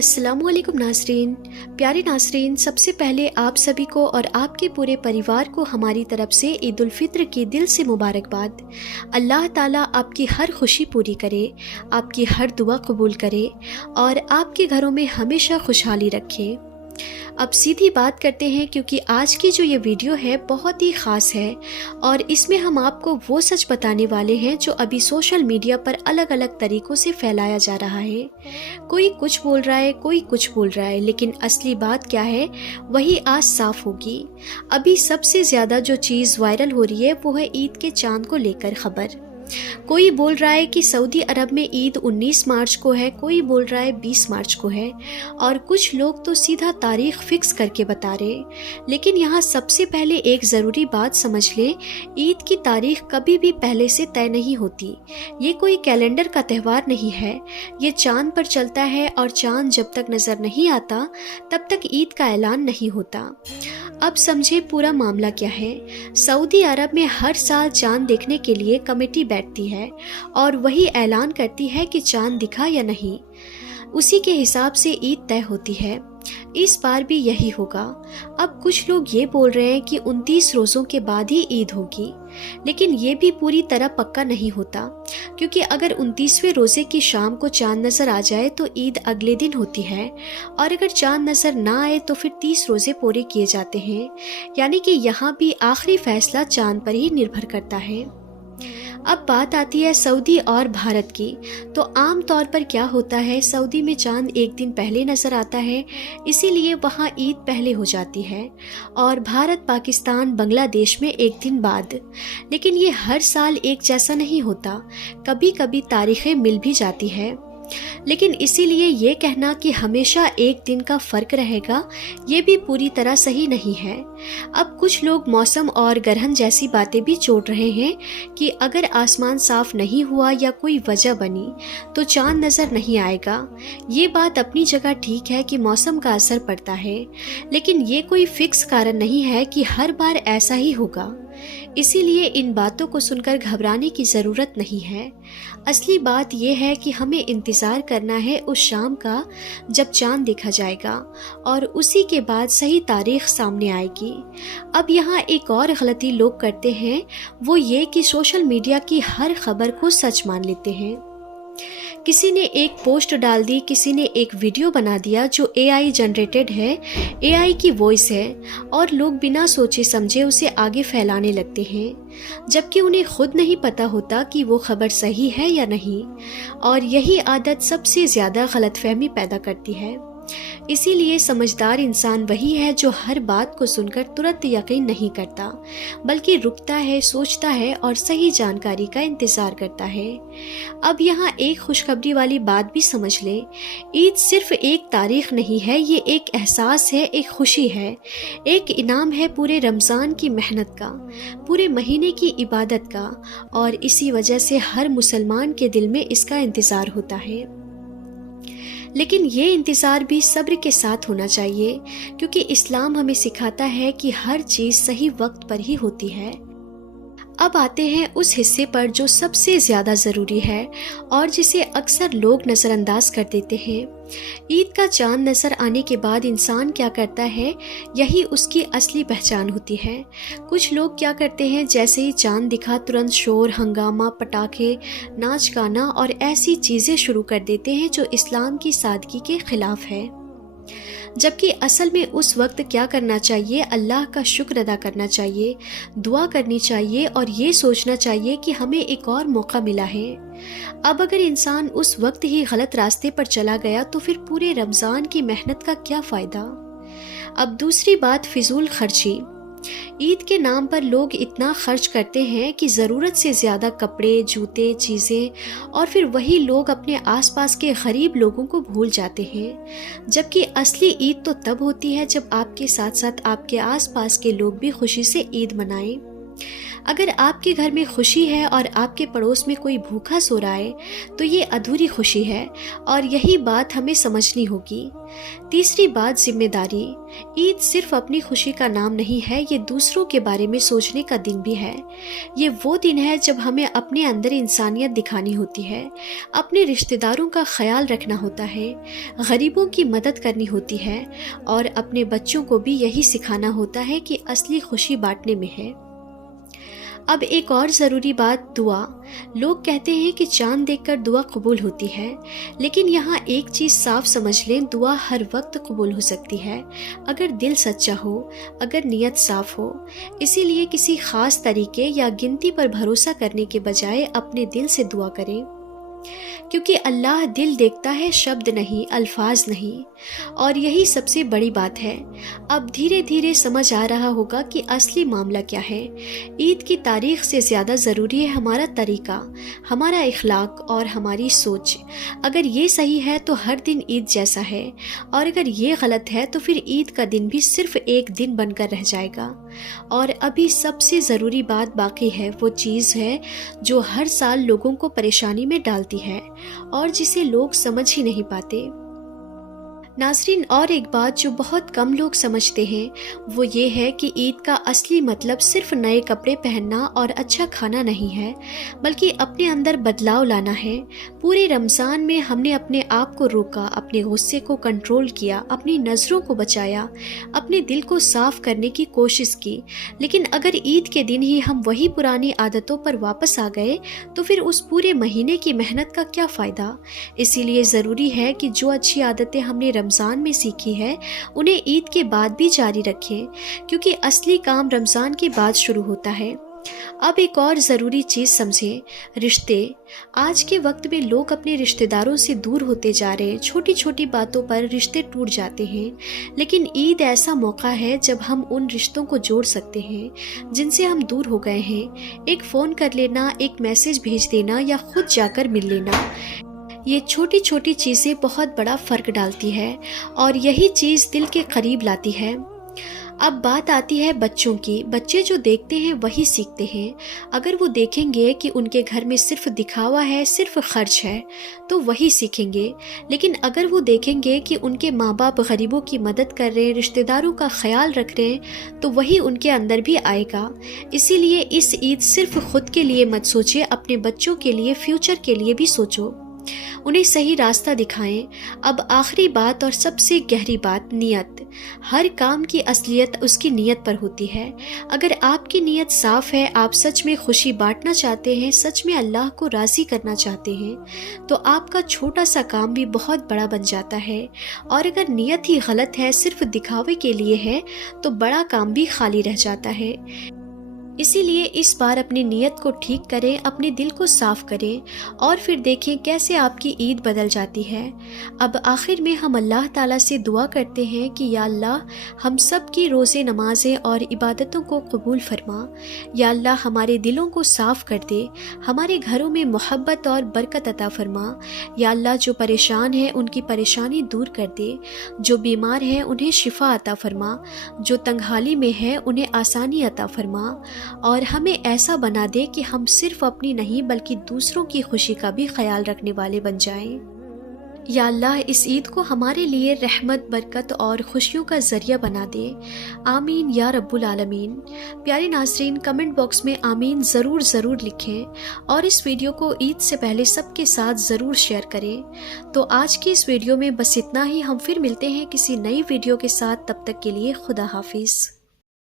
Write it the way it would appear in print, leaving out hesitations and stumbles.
अस्सलामु अलैकुम नाज़रीन। प्यारे नाज़रीन, सबसे पहले आप सभी को और आपके पूरे परिवार को हमारी तरफ से ईद उल फित्र की दिल से मुबारकबाद। अल्लाह ताला आपकी हर खुशी पूरी करे, आपकी हर दुआ कबूल करे और आपके घरों में हमेशा खुशहाली रखे। अब सीधी बात करते हैं, क्योंकि आज की जो ये वीडियो है बहुत ही ख़ास है और इसमें हम आपको वो सच बताने वाले हैं जो अभी सोशल मीडिया पर अलग अलग तरीक़ों से फैलाया जा रहा है। कोई कुछ बोल रहा है, कोई कुछ बोल रहा है, लेकिन असली बात क्या है वही आज साफ़ होगी। अभी सबसे ज़्यादा जो चीज़ वायरल हो रही है वो है ईद के चाँद को लेकर खबर। कोई बोल रहा है कि सऊदी अरब में ईद 19 मार्च को है, कोई बोल रहा है 20 मार्च को है और कुछ लोग तो सीधा तारीख फिक्स करके बता रहे। लेकिन यहाँ सबसे पहले एक ज़रूरी बात समझ लें, ईद की तारीख कभी भी पहले से तय नहीं होती। ये कोई कैलेंडर का त्यौहार नहीं है, ये चाँद पर चलता है और चाँद जब तक नज़र नहीं आता तब तक ईद का ऐलान नहीं होता। अब समझे पूरा मामला क्या है। सऊदी अरब में हर साल चाँद देखने के लिए कमेटी बैठती है और वही ऐलान करती है कि चाँद दिखा या नहीं। उसी के हिसाब से ईद तय होती है। इस बार भी यही होगा। अब कुछ लोग ये बोल रहे हैं कि 29 रोज़ों के बाद ही ईद होगी, लेकिन ये भी पूरी तरह पक्का नहीं होता, क्योंकि अगर 29वें रोज़े की शाम को चाँद नज़र आ जाए तो ईद अगले दिन होती है और अगर चाँद नज़र ना आए तो फिर 30 रोज़े पूरे किए जाते हैं। यानी कि यहाँ भी आखिरी फैसला चाँद पर ही निर्भर करता है। अब बात आती है सऊदी और भारत की। तो आम तौर पर क्या होता है, सऊदी में चाँद एक दिन पहले नज़र आता है, इसीलिए वहाँ ईद पहले हो जाती है, और भारत, पाकिस्तान, बांग्लादेश में एक दिन बाद। लेकिन ये हर साल एक जैसा नहीं होता, कभी कभी तारीखें मिल भी जाती है। लेकिन इसीलिए ये कहना कि हमेशा एक दिन का फ़र्क रहेगा, ये भी पूरी तरह सही नहीं है। अब कुछ लोग मौसम और ग्रहण जैसी बातें भी जोड़ रहे हैं कि अगर आसमान साफ नहीं हुआ या कोई वजह बनी तो चाँद नज़र नहीं आएगा। ये बात अपनी जगह ठीक है कि मौसम का असर पड़ता है, लेकिन ये कोई फिक्स कारण नहीं है कि हर बार ऐसा ही होगा। इसीलिए इन बातों को सुनकर घबराने की ज़रूरत नहीं है। असली बात यह है कि हमें इंतज़ार करना है उस शाम का जब चाँद देखा जाएगा और उसी के बाद सही तारीख सामने आएगी। अब यहाँ एक और गलती लोग करते हैं, वो ये कि सोशल मीडिया की हर खबर को सच मान लेते हैं। किसी ने एक पोस्ट डाल दी, किसी ने एक वीडियो बना दिया जो AI जनरेटेड है, AI की वॉइस है, और लोग बिना सोचे समझे उसे आगे फैलाने लगते हैं, जबकि उन्हें खुद नहीं पता होता कि वो खबर सही है या नहीं। और यही आदत सबसे ज़्यादा गलतफहमी पैदा करती है। इसीलिए समझदार इंसान वही है जो हर बात को सुनकर तुरंत यकीन नहीं करता, बल्कि रुकता है, सोचता है और सही जानकारी का इंतज़ार करता है। अब यहाँ एक खुशखबरी वाली बात भी समझ ले, ईद सिर्फ एक तारीख नहीं है, ये एक एहसास है, एक खुशी है, एक इनाम है पूरे रमज़ान की मेहनत का, पूरे महीने की इबादत का, और इसी वजह से हर मुसलमान के दिल में इसका इंतज़ार होता है। लेकिन ये इंतज़ार भी सब्र के साथ होना चाहिए, क्योंकि इस्लाम हमें सिखाता है कि हर चीज़ सही वक्त पर ही होती है। अब आते हैं उस हिस्से पर जो सबसे ज़्यादा ज़रूरी है और जिसे अक्सर लोग नज़रअंदाज कर देते हैं। ईद का चाँद नज़र आने के बाद इंसान क्या करता है, यही उसकी असली पहचान होती है। कुछ लोग क्या करते हैं, जैसे ही चाँद दिखा तुरंत शोर, हंगामा, पटाखे, नाच गाना और ऐसी चीज़ें शुरू कर देते हैं जो इस्लाम की सादगी के ख़िलाफ़ है। जबकि असल में उस वक्त क्या करना चाहिए, अल्लाह का शुक्र अदा करना चाहिए, दुआ करनी चाहिए और ये सोचना चाहिए कि हमें एक और मौका मिला है। अब अगर इंसान उस वक्त ही गलत रास्ते पर चला गया तो फिर पूरे रमज़ान की मेहनत का क्या फ़ायदा। अब दूसरी बात, फिजूल खर्ची। ईद के नाम पर लोग इतना खर्च करते हैं कि ज़रूरत से ज़्यादा कपड़े, जूते, चीज़ें, और फिर वही लोग अपने आसपास के गरीब लोगों को भूल जाते हैं। जबकि असली ईद तो तब होती है जब आपके साथ साथ आपके आसपास के लोग भी खुशी से ईद मनाएं। اگر آپ کے گھر میں خوشی ہے اور آپ کے پڑوس میں کوئی بھوکا سو رہا ہے تو یہ ادھوری خوشی ہے اور یہی بات ہمیں سمجھنی ہوگی۔ تیسری بات، ذمہ داری۔ عید صرف اپنی خوشی کا نام نہیں ہے، یہ دوسروں کے بارے میں سوچنے کا دن بھی ہے۔ یہ وہ دن ہے جب ہمیں اپنے اندر انسانیت دکھانی ہوتی ہے، اپنے رشتہ داروں کا خیال رکھنا ہوتا ہے، غریبوں کی مدد کرنی ہوتی ہے اور اپنے بچوں کو بھی یہی سکھانا ہوتا ہے کہ اصلی خوشی بانٹنے میں ہے۔ اب ایک اور ضروری بات، دعا۔ لوگ کہتے ہیں کہ چاند دیکھ کر دعا قبول ہوتی ہے، لیکن یہاں ایک چیز صاف سمجھ لیں، دعا ہر وقت قبول ہو سکتی ہے اگر دل سچا ہو، اگر نیت صاف ہو۔ اسی لیے کسی خاص طریقے یا گنتی پر بھروسہ کرنے کے بجائے اپنے دل سے دعا کریں، کیونکہ اللہ دل دیکھتا ہے، شبد نہیں، الفاظ نہیں۔ اور یہی سب سے بڑی بات ہے۔ اب دھیرے دھیرے سمجھ آ رہا ہوگا کہ اصلی معاملہ کیا ہے۔ عید کی تاریخ سے زیادہ ضروری ہے ہمارا طریقہ، ہمارا اخلاق اور ہماری سوچ۔ اگر یہ صحیح ہے تو ہر دن عید جیسا ہے، اور اگر یہ غلط ہے تو پھر عید کا دن بھی صرف ایک دن بن کر رہ جائے گا۔ اور ابھی سب سے ضروری بات باقی ہے، وہ چیز ہے جو ہر سال لوگوں کو پریشانی میں ڈالتی ہے اور جسے لوگ سمجھ ہی نہیں پاتے۔ ناظرین، اور ایک بات جو بہت کم لوگ سمجھتے ہیں وہ یہ ہے کہ عید کا اصلی مطلب صرف نئے کپڑے پہننا اور اچھا کھانا نہیں ہے، بلکہ اپنے اندر بدلاؤ لانا ہے۔ پورے رمضان میں ہم نے اپنے آپ کو روکا، اپنے غصے کو کنٹرول کیا، اپنی نظروں کو بچایا، اپنے دل کو صاف کرنے کی کوشش کی، لیکن اگر عید کے دن ہی ہم وہی پرانی عادتوں پر واپس آ گئے تو پھر اس پورے مہینے کی محنت کا کیا فائدہ؟ اسی لیے ضروری ہے کہ جو اچھی عادتیں ہم نے رمضان میں سیکھی ہے انہیں عید کے بعد بھی جاری رکھیں، کیونکہ اصلی کام رمضان کے بعد شروع ہوتا ہے۔ اب ایک اور ضروری چیز سمجھیں، رشتے۔ آج کے وقت میں لوگ اپنے رشتہ داروں سے دور ہوتے جا رہے ہیں، چھوٹی چھوٹی باتوں پر رشتے ٹوٹ جاتے ہیں، لیکن عید ایسا موقع ہے جب ہم ان رشتوں کو جوڑ سکتے ہیں جن سے ہم دور ہو گئے ہیں۔ ایک فون کر لینا، ایک میسج بھیج دینا یا خود جا کر مل لینا، یہ چھوٹی چھوٹی چیزیں بہت بڑا فرق ڈالتی ہے اور یہی چیز دل کے قریب لاتی ہے۔ اب بات آتی ہے بچوں کی۔ بچے جو دیکھتے ہیں وہی سیکھتے ہیں۔ اگر وہ دیکھیں گے کہ ان کے گھر میں صرف دکھاوا ہے، صرف خرچ ہے، تو وہی سیکھیں گے، لیکن اگر وہ دیکھیں گے کہ ان کے ماں باپ غریبوں کی مدد کر رہے ہیں، رشتہ داروں کا خیال رکھ رہے ہیں، تو وہی ان کے اندر بھی آئے گا۔ اسی لیے اس عید صرف خود کے لیے مت سوچے، اپنے بچوں کے لیے، فیوچر کے لیے بھی سوچو، انہیں صحیح راستہ دکھائیں۔ اب آخری بات اور سب سے گہری بات، نیت۔ ہر کام کی اصلیت اس کی نیت پر ہوتی ہے۔ اگر آپ کی نیت صاف ہے، آپ سچ میں خوشی بانٹنا چاہتے ہیں، سچ میں اللہ کو راضی کرنا چاہتے ہیں، تو آپ کا چھوٹا سا کام بھی بہت بڑا بن جاتا ہے، اور اگر نیت ہی غلط ہے، صرف دکھاوے کے لیے ہے، تو بڑا کام بھی خالی رہ جاتا ہے۔ اسی لیے اس بار اپنی نیت کو ٹھیک کریں، اپنے دل کو صاف کریں، اور پھر دیکھیں کیسے آپ کی عید بدل جاتی ہے۔ اب آخر میں ہم اللہ تعالیٰ سے دعا کرتے ہیں کہ یا اللہ ہم سب کی روزے، نمازیں اور عبادتوں کو قبول فرما۔ یا اللہ ہمارے دلوں کو صاف کر دے، ہمارے گھروں میں محبت اور برکت عطا فرما۔ یا اللہ جو پریشان ہیں ان کی پریشانی دور کر دے، جو بیمار ہیں انہیں شفا عطا فرما، جو تنگحالی میں ہیں انہیں آسانی عطا فرما، اور ہمیں ایسا بنا دے کہ ہم صرف اپنی نہیں بلکہ دوسروں کی خوشی کا بھی خیال رکھنے والے بن جائیں۔ یا اللہ اس عید کو ہمارے لیے رحمت، برکت اور خوشیوں کا ذریعہ بنا دے، آمین یا رب العالمین۔ پیارے ناظرین، کمنٹ باکس میں آمین ضرور لکھیں، اور اس ویڈیو کو عید سے پہلے سب کے ساتھ ضرور شیئر کریں۔ تو آج کی اس ویڈیو میں بس اتنا ہی، ہم پھر ملتے ہیں کسی نئی ویڈیو کے ساتھ، تب تک کے لیے خدا حافظ۔